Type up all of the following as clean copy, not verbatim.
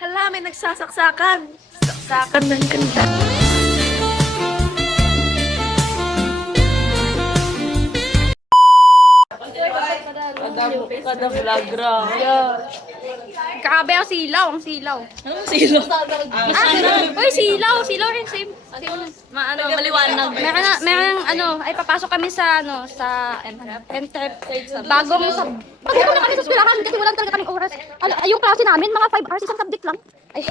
Hala, may nagsasaksakan. Saksakan ng ganda. Kada vlog raw. Kakabe ang silaw, ang silaw. Anong silo? Uy, silaw, silaw rin same. Maliwanag. Meron ay papasok kami sa bagong Pagdating na kami sa eskwelahan kasi wala talaga kaming oras. Yung klase namin, mga 5 hours, isang subject lang. Ay,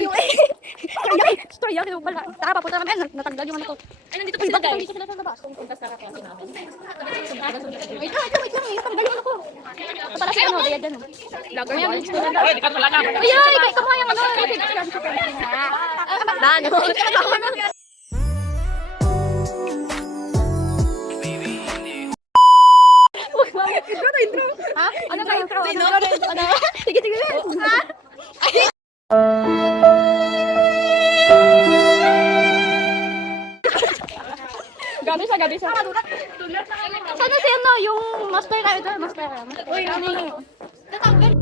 story yan, wala. Taka, papunta namin, natanggal yung ano ko. Ay, nandito pa sila guys. Nandito sila sa labas. Punta sa klase namin. Wait lang, natanggal yung ano ko. Para si kaya dyan. Vlogger yan. Uy, kaya mo yung Ha? Ano ka intro? Sige. Gabi siya. Sana si yung master na ito, master. Uy, tatanggal.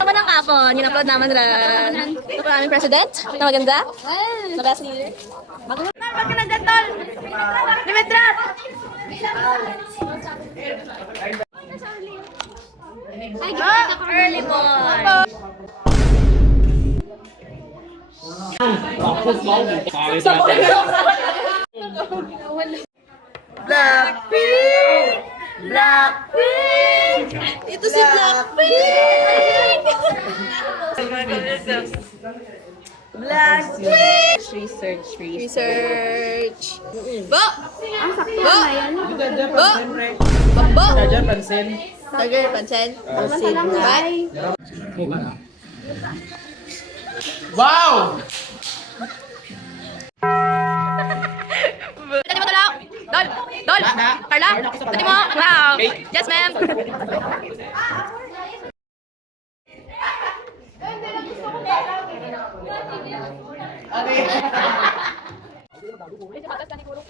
Tama ng kapon, in-upload naman nila. Ito pa namin president, na maganda. Na best leader. Ba't ka nandyan, tol? Dimitras! Early boy. Blackpink! Blackpink! Ito si Blackpink! Blackpink! Research. Bo! Ang sakto na yan. Bo! Bambo! Diyan, pansin. Tiger, pansin. Bye! Wow! Dali mo tulaw! Dol! Carla! Dali mo! Wow! Yes, ma'am!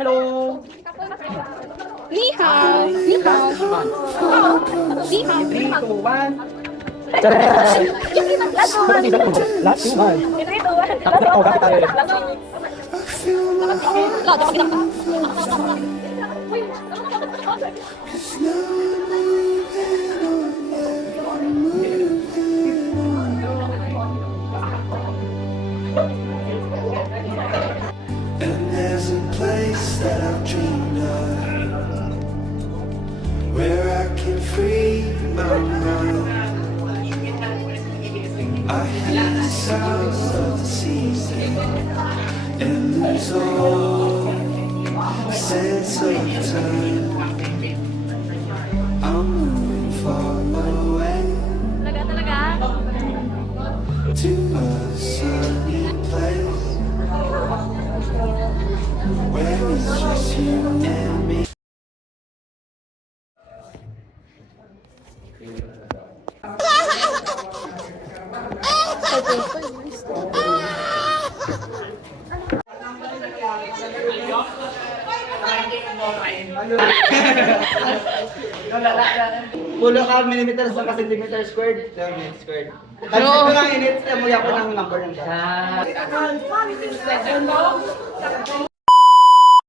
Hello! Ni hao! Ni hao! Ni hao! 3, 2, 1. Last two, man. Takot ako, bakit tayo? And there's a place that I've dreamed of where I can free my mind. I hear the sounds of the season and lose all sense of time. I'm moving far away to a sunny place where it's just you and me. Pulo ka millimeter sa ka-centimeter squared. Squared. Tapos ito lang init, amuya ko ng number ng